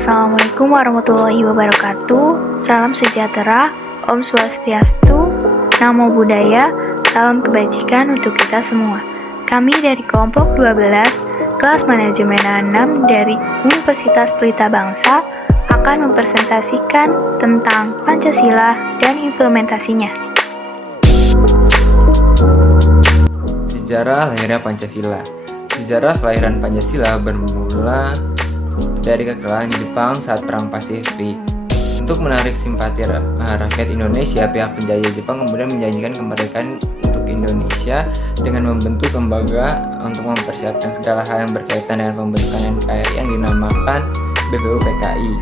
Assalamualaikum warahmatullahi wabarakatuh. Salam sejahtera, Om Swastiastu, Namo Buddhaya, salam kebajikan untuk kita semua. Kami dari kelompok 12, kelas manajemen 6 dari Universitas Pelita Bangsa akan mempresentasikan tentang Pancasila dan implementasinya. Sejarah lahirnya Pancasila. Sejarah kelahiran Pancasila bermula dari kekalahan Jepang saat Perang Pasifik. Untuk menarik simpati rakyat Indonesia, pihak penjajah Jepang kemudian menjanjikan kemerdekaan untuk Indonesia dengan membentuk lembaga untuk mempersiapkan segala hal yang berkaitan dengan pembentukan NKRI yang dinamakan BPUPKI.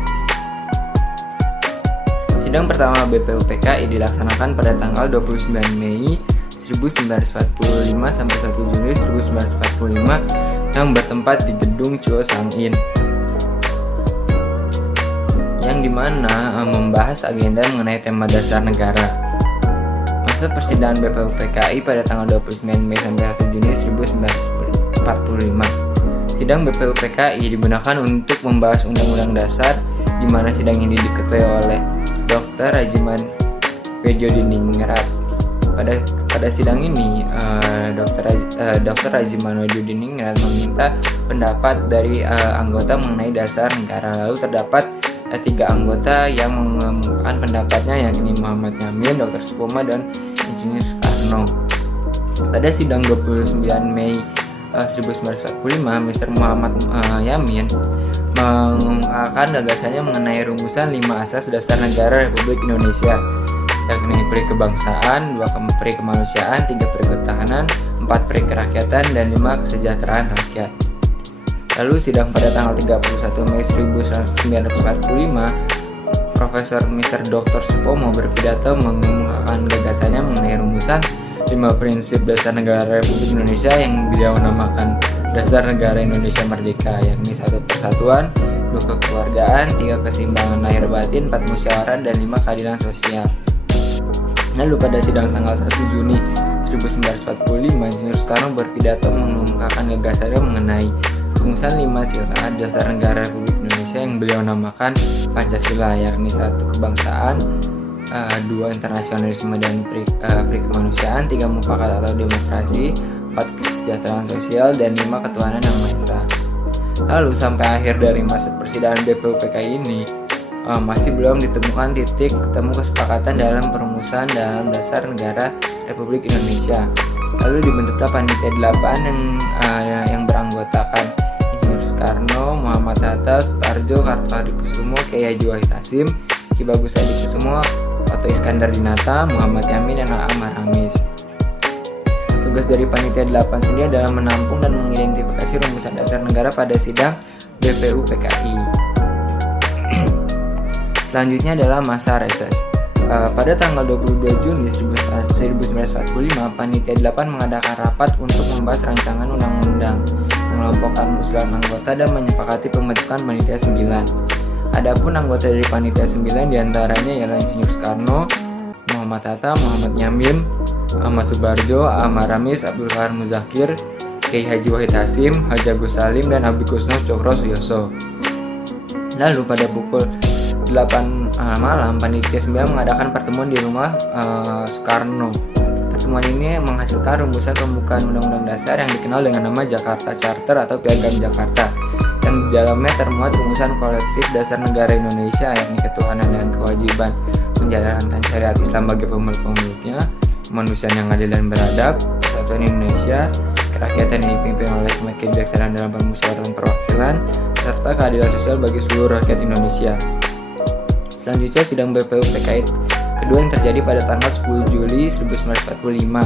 Sidang pertama BPUPKI dilaksanakan pada tanggal 29 Mei 1945 sampai 1 Juni 1945 yang bertempat di Gedung Chuo Sang-in, yang dimana membahas agenda mengenai tema dasar negara. Masa persidangan BPUPKI pada tanggal 29 Mei sampai 1 Juni 1945. Sidang BPUPKI digunakan untuk membahas Undang-Undang Dasar, di mana sidang ini diketuai oleh Dr. Rajiman Weddiodiningrat. Pada sidang ini, Dr. Rajiman Weddiodiningrat meminta pendapat dari anggota mengenai dasar negara. Lalu terdapat 3 anggota yang mengemukakan pendapatnya, yakni Muhammad Yamin, Dr. Supoma, dan Insinyur Soekarno. Pada sidang 29 Mei 1945, Mr. Muhammad Yamin mengemukakan gagasannya mengenai rumusan 5 asas dasar negara Republik Indonesia, yakni peri kebangsaan, 2 peri kemanusiaan, 3 peri ketahanan, 4 peri kerakyatan, dan 5 kesejahteraan rakyat. Lalu sidang pada tanggal 31 Mei 1945, Profesor Mr. Dr. Supomo berpidato mengemukakan gagasannya mengenai rumusan 5 prinsip dasar negara Republik Indonesia yang beliau namakan Dasar Negara Indonesia Merdeka, yakni 1 persatuan, 2 kekeluargaan, 3 keseimbangan lahir batin, 4 musyawarah, dan 5 keadilan sosial. Lalu pada sidang tanggal 1 Juni 1945, Insinyur Soekarno berpidato mengemukakan gagasannya mengenai rumusan 5 sila dasar negara Republik Indonesia yang beliau namakan Pancasila, yakni 1 kebangsaan, 2 internasionalisme dan peri kemanusiaan, 3 mufakat atau demokrasi, 4 kesejahteraan sosial, dan 5 ketuhanan yang Maha Esa. Lalu sampai akhir dari masa persidangan BPUPKI ini masih belum ditemukan titik temu kesepakatan dalam perumusan dalam dasar negara Republik Indonesia. Lalu dibentuklah panitia 8 yang beranggotakan Insinyur Soekarno, Muhammad Hatta, Sutarjo, Karto Hadikusumo, Kiai Haji Wahid Hasyim, Ki Bagus Hadikusumo, Otto Iskandar Dinata, Muhammad Yamin, dan Ahmad Ramis. Tugas dari panitia 8 sendiri adalah menampung dan mengidentifikasi rumusan dasar negara pada sidang BPUPKI. Selanjutnya adalah masa reses. Pada tanggal 22 Juni 1945, Panitia 8 mengadakan rapat untuk membahas rancangan undang-undang, mengelompokkan usulan anggota, dan menyepakati pembentukan Panitia 9. Adapun anggota dari Panitia 9 diantaranya ialah Insinyur Soekarno, Muhammad Hatta, Muhammad Yamin, Ahmad Subarjo, Ahmad Ramis, Abdul Qahar Muzakir, Kiai Haji Wahid Hasyim, Haji Agus Salim, dan Abi Kusno Cokro Suyoso. Lalu pada pukul 8 malam, Panitia 9 mengadakan pertemuan di rumah Soekarno. Pertemuan ini menghasilkan rumusan pembukaan Undang-Undang Dasar yang dikenal dengan nama Jakarta Charter atau Piagam Jakarta, dan di dalamnya termuat rumusan kolektif dasar negara Indonesia, yakni ketuhanan dan kewajiban menjalankan syariat Islam bagi pemeluk-pemeluknya, kemanusiaan yang adil dan beradab, persatuan Indonesia, kerakyatan yang dipimpin oleh kebijaksanaan dalam permusyawaratan perwakilan, serta keadilan sosial bagi seluruh rakyat Indonesia. Selanjutnya sidang BPUPKI kedua yang terjadi pada tanggal 10 Juli 1945.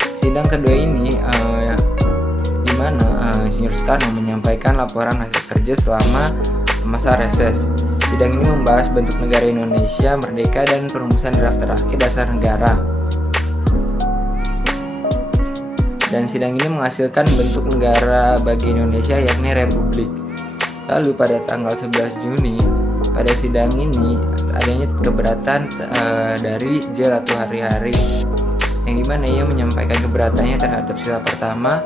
Sidang kedua ini di mana Insinyur Soekarno menyampaikan laporan hasil kerja selama masa reses. Sidang ini membahas bentuk negara Indonesia merdeka dan perumusan draft terakhir dasar negara. Dan sidang ini menghasilkan bentuk negara bagi Indonesia, yakni Republik. Lalu pada tanggal 11 Juni, pada sidang ini adanya keberatan dari J. Latuh Hari-Hari, yang dimana ia menyampaikan keberatannya terhadap sila pertama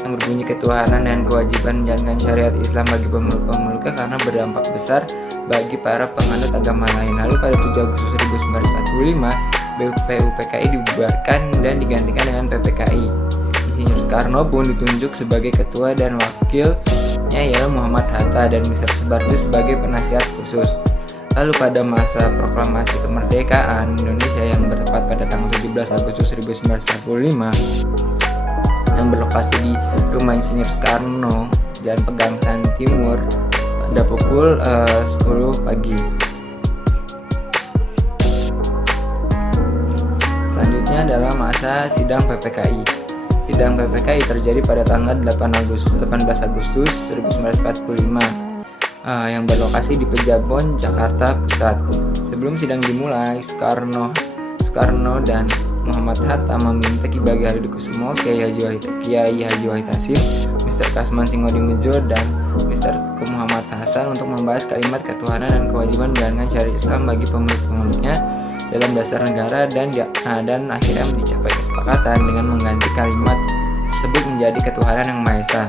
yang berbunyi ketuhanan dan kewajiban menjalankan syariat Islam bagi pemeluk-pemeluknya karena berdampak besar bagi para penganut agama lain. Lalu pada 7 Agustus 1945, BPUPKI dibubarkan dan digantikan dengan PPKI. Insinyur Soekarno pun ditunjuk sebagai ketua dan wakilnya ialah Muhammad Hatta dan Mr. Subardu sebagai penasihat khusus. Lalu pada masa proklamasi kemerdekaan Indonesia yang bertepat pada tanggal 17 Agustus 1945 yang berlokasi di rumah Insinyur Soekarno, Jalan Pegangsaan Timur, pada pukul 10 pagi. Selanjutnya adalah masa sidang PPKI. Sidang PPKI terjadi pada tanggal 18 Agustus 1945 yang berlokasi di Pejabon, Jakarta Pusat. Sebelum sidang dimulai, Soekarno dan Muhammad Hatta meminta Ki Bagi Harudikusumo, Kiai Haji Wahid Hasyim, Mr. Kasman Singodimedjo, dan Mr. Teguh Muhammad Hasan untuk membahas kalimat ketuhanan dan kewajiban menjalankan syariat Islam bagi pemeluk-pemeluknya dalam dasar negara dan akhirnya dicapai kesepakatan dengan mengganti kalimat tersebut menjadi ketuhanan yang Maha Esa.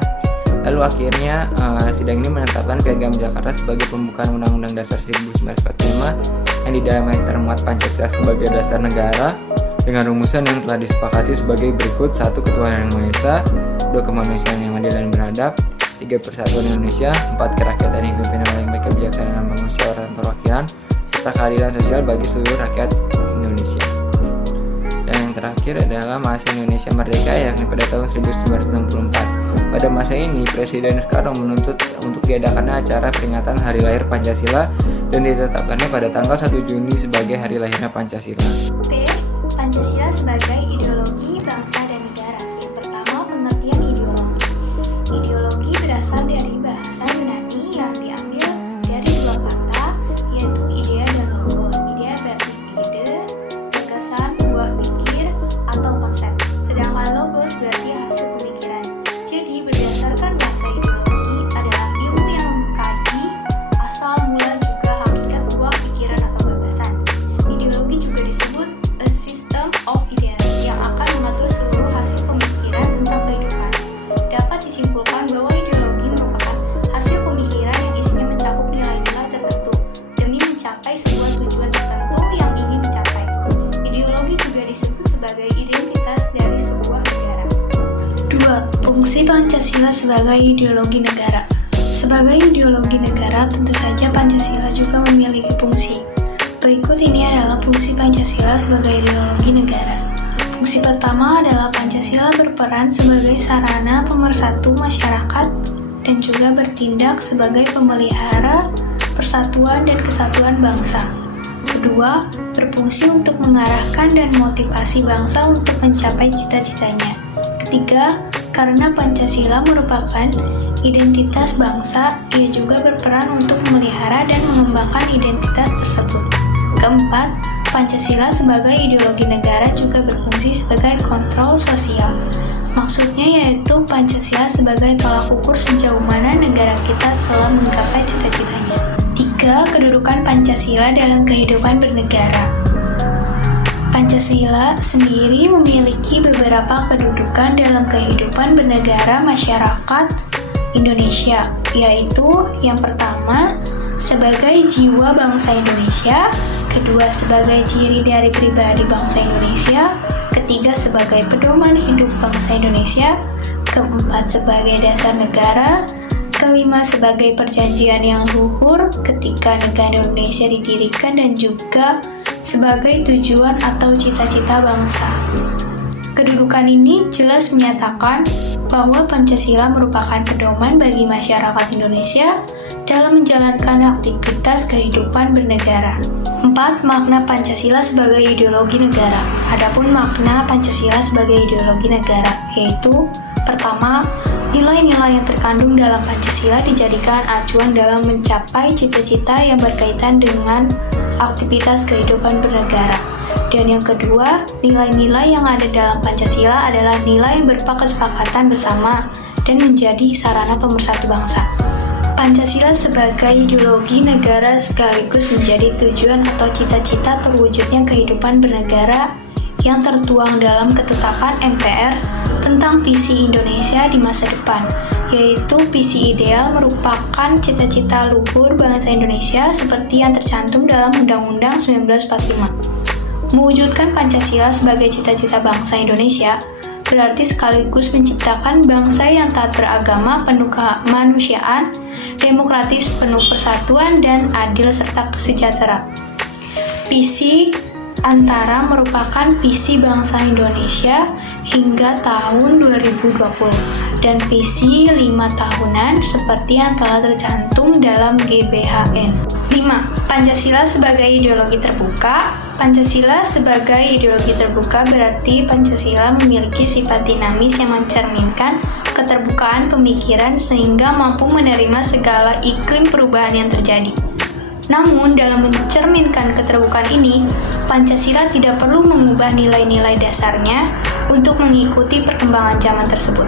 Lalu akhirnya sidang ini menetapkan Piagam Jakarta sebagai pembukaan Undang-Undang Dasar 1945 yang di dalamnya termuat Pancasila sebagai dasar negara dengan rumusan yang telah disepakati sebagai berikut: 1. Ketuhanan yang Maha Esa, 2. Kemanusiaan yang adil dan beradab, 3. Persatuan Indonesia, 4. Kerakyatan yang dipimpin oleh mereka kebijaksanaan permusyawaratan perwakilan, serta keadilan sosial bagi seluruh rakyat Indonesia. Dan yang terakhir adalah masa Indonesia Merdeka yakni pada tahun 1964. Pada masa ini, Presiden Soekarno menuntut untuk diadakannya acara peringatan Hari Lahir Pancasila dan ditetapkannya pada tanggal 1 Juni sebagai Hari Lahirnya Pancasila. P. Pancasila sebagai ideologi bangsa dan negara. Yang pertama, pengertian ideologi. Ideologi berasal dari bahasa Yunani yang diambil dari dua kata, yaitu idea dan logos. Idea berarti ide, gagasan, buah pikir, atau konsep. Sedangkan logos berarti hasil pemikiran. Jadi, berdasarkan bahasa ideologi adalah ilmu yang mengkaji asal mula juga hakikat buah pikiran atau gagasan. Ideologi juga disebut a system of ideas yang akan mengatur seluruh hasil pemikiran tentang kehidupan. Dapat disimpulkan bahwa ideologi merupakan hasil pemikiran yang isinya mencakup nilai-nilai tertentu demi mencapai sebuah tujuan tertentu yang ingin dicapai. Ideologi juga disebut sebagai identitas dari sebuah negara. 2. Fungsi Pancasila sebagai ideologi negara. Sebagai ideologi negara, tentu saja Pancasila juga memiliki fungsi. Berikut ini adalah fungsi Pancasila sebagai ideologi negara. Fungsi pertama adalah Pancasila berperan sebagai sarana pemersatu masyarakat dan juga bertindak sebagai pemelihara persatuan dan kesatuan bangsa. Kedua, berfungsi untuk mengarahkan dan motivasi bangsa untuk mencapai cita-citanya. Ketiga, karena Pancasila merupakan identitas bangsa, ia juga berperan untuk memelihara dan mengembangkan identitas tersebut. Keempat, Pancasila sebagai ideologi negara juga berfungsi sebagai kontrol sosial. Maksudnya yaitu Pancasila sebagai tolak ukur sejauh mana negara kita telah menggapai cita-citanya. 3. Kedudukan Pancasila dalam kehidupan bernegara. Pancasila sendiri memiliki beberapa kedudukan dalam kehidupan bernegara masyarakat Indonesia, yaitu yang pertama, sebagai jiwa bangsa Indonesia, kedua, sebagai ciri dari pribadi bangsa Indonesia, ketiga, sebagai pedoman hidup bangsa Indonesia, keempat, sebagai dasar negara, kelima, sebagai perjanjian yang luhur ketika negara Indonesia didirikan, dan juga sebagai tujuan atau cita-cita bangsa. Kedudukan ini jelas menyatakan bahwa Pancasila merupakan pedoman bagi masyarakat Indonesia dalam menjalankan aktivitas kehidupan bernegara. 4. Makna Pancasila sebagai ideologi negara. Adapun makna Pancasila sebagai ideologi negara yaitu: pertama, nilai-nilai yang terkandung dalam Pancasila dijadikan acuan dalam mencapai cita-cita yang berkaitan dengan aktivitas kehidupan bernegara. Dan yang kedua, nilai-nilai yang ada dalam Pancasila adalah nilai yang berupa kesepakatan bersama dan menjadi sarana pemersatu bangsa. Pancasila sebagai ideologi negara sekaligus menjadi tujuan atau cita-cita terwujudnya kehidupan bernegara yang tertuang dalam ketetapan MPR tentang visi Indonesia di masa depan, yaitu visi ideal merupakan cita-cita luhur bangsa Indonesia seperti yang tercantum dalam Undang-Undang 1945. Mewujudkan Pancasila sebagai cita-cita bangsa Indonesia berarti sekaligus menciptakan bangsa yang taat beragama, penuh kemanusiaan, demokratis, penuh persatuan, dan adil serta sejahtera. Visi Antara merupakan visi bangsa Indonesia hingga tahun 2020 dan visi 5 tahunan seperti yang telah tercantum dalam GBHN. 5. Pancasila sebagai ideologi terbuka. Pancasila sebagai ideologi terbuka berarti Pancasila memiliki sifat dinamis yang mencerminkan keterbukaan pemikiran sehingga mampu menerima segala iklim perubahan yang terjadi. Namun, dalam mencerminkan keterbukaan ini, Pancasila tidak perlu mengubah nilai-nilai dasarnya untuk mengikuti perkembangan zaman tersebut.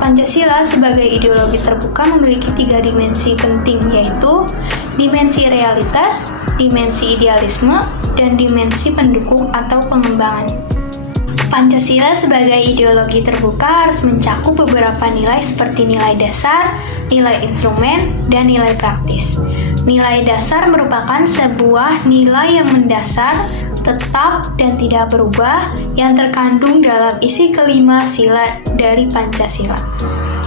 Pancasila sebagai ideologi terbuka memiliki 3 dimensi penting, yaitu dimensi realitas, dimensi idealisme, dan dimensi pendukung atau pengembangan. Pancasila sebagai ideologi terbuka harus mencakup beberapa nilai seperti nilai dasar, nilai instrumen, dan nilai praktis. Nilai dasar merupakan sebuah nilai yang mendasar, tetap, dan tidak berubah yang terkandung dalam isi kelima sila dari Pancasila.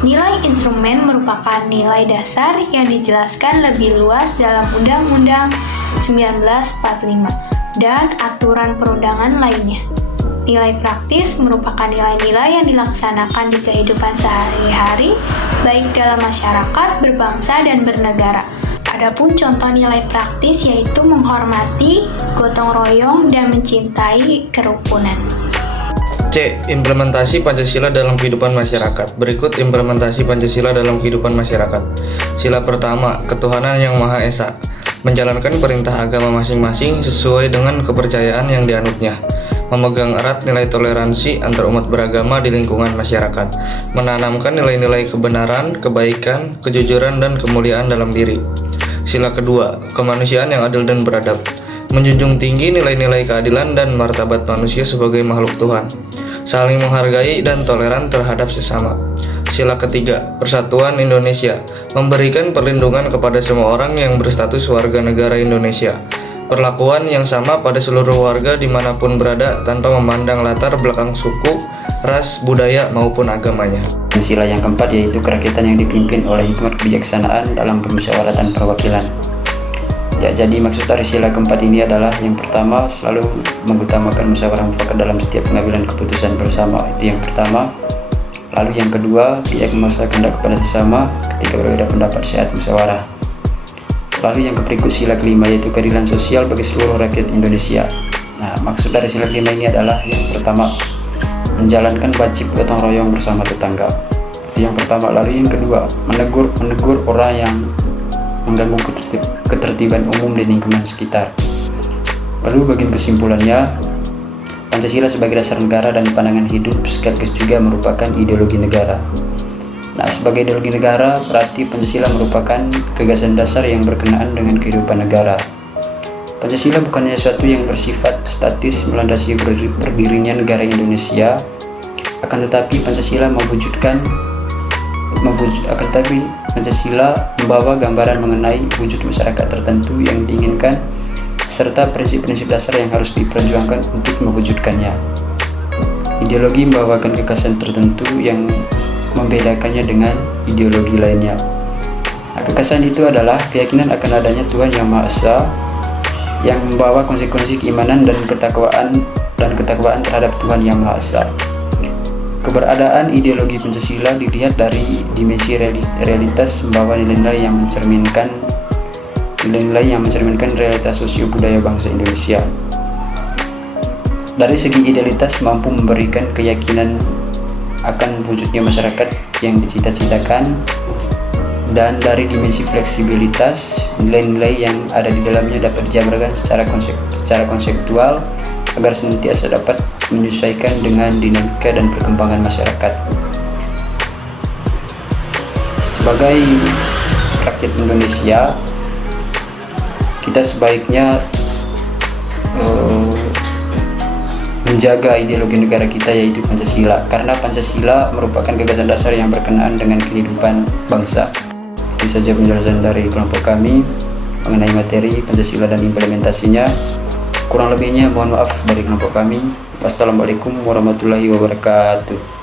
Nilai instrumen merupakan nilai dasar yang dijelaskan lebih luas dalam Undang-Undang 1945 dan aturan perundangan lainnya. Nilai praktis merupakan nilai-nilai yang dilaksanakan di kehidupan sehari-hari, baik dalam masyarakat, berbangsa, dan bernegara. Adapun contoh nilai praktis yaitu menghormati, gotong royong, dan mencintai kerukunan. C. Implementasi Pancasila dalam kehidupan masyarakat. Berikut implementasi Pancasila dalam kehidupan masyarakat. Sila pertama, ketuhanan yang Maha Esa. Menjalankan perintah agama masing-masing sesuai dengan kepercayaan yang dianutnya. Memegang erat nilai toleransi antar umat beragama di lingkungan masyarakat. Menanamkan nilai-nilai kebenaran, kebaikan, kejujuran, dan kemuliaan dalam diri. Sila kedua, kemanusiaan yang adil dan beradab. Menjunjung tinggi nilai-nilai keadilan dan martabat manusia sebagai makhluk Tuhan. Saling menghargai dan toleran terhadap sesama. Sila ketiga, persatuan Indonesia. Memberikan perlindungan kepada semua orang yang berstatus warga negara Indonesia. Perlakuan yang sama pada seluruh warga dimanapun berada tanpa memandang latar belakang suku, ras, budaya, maupun agamanya. Sila yang keempat yaitu kerakyatan yang dipimpin oleh hikmat kebijaksanaan dalam permusyawaratan perwakilan. Ya, jadi maksud dari sila keempat ini adalah yang pertama, selalu mengutamakan musyawarah mufakat dalam setiap pengambilan keputusan bersama. Itu yang pertama. Lalu yang kedua, tidak memaksa kehendak kepada sesama ketika berbeda pendapat saat musyawarah. Lalu yang berikut sila kelima yaitu keadilan sosial bagi seluruh rakyat Indonesia. Nah, maksud dari sila kelima ini adalah yang pertama, menjalankan wajib gotong royong bersama tetangga. Itu yang pertama. Lalu yang kedua, menegur orang yang mengganggu ketertiban umum di lingkungan sekitar. Lalu bagian kesimpulannya, Pancasila sebagai dasar negara dan pandangan hidup sekaligus juga merupakan ideologi negara. Nah, sebagai ideologi negara berarti Pancasila merupakan gagasan dasar yang berkenaan dengan kehidupan negara. Pancasila bukannya sesuatu yang bersifat statis melandasi berdirinya negara Indonesia, akan tetapi Pancasila Pancasila membawa gambaran mengenai wujud masyarakat tertentu yang diinginkan serta prinsip-prinsip dasar yang harus diperjuangkan untuk mewujudkannya. Ideologi membawakan gagasan tertentu yang membedakannya dengan ideologi lainnya. Nah, gagasan itu adalah keyakinan akan adanya Tuhan Yang Maha Esa yang membawa konsekuensi keimanan dan ketakwaan terhadap Tuhan Yang Maha Esa. Keberadaan ideologi Pancasila dilihat dari dimensi realitas membawa nilai-nilai yang mencerminkan realitas sosio-budaya bangsa Indonesia. Dari segi idealitas mampu memberikan keyakinan akan wujudnya masyarakat yang dicita-citakan, dan dari dimensi fleksibilitas nilai-nilai yang ada di dalamnya dapat dijabarkan secara konseptual agar senantiasa dapat menyesuaikan dengan dinamika dan perkembangan masyarakat. Sebagai rakyat Indonesia, kita sebaiknya menjaga ideologi negara kita yaitu Pancasila, karena Pancasila merupakan gagasan dasar yang berkenaan dengan kehidupan bangsa. Itu saja penjelasan dari kelompok kami mengenai materi Pancasila dan implementasinya. Kurang lebihnya mohon maaf dari kelompok kami. Wassalamualaikum warahmatullahi wabarakatuh.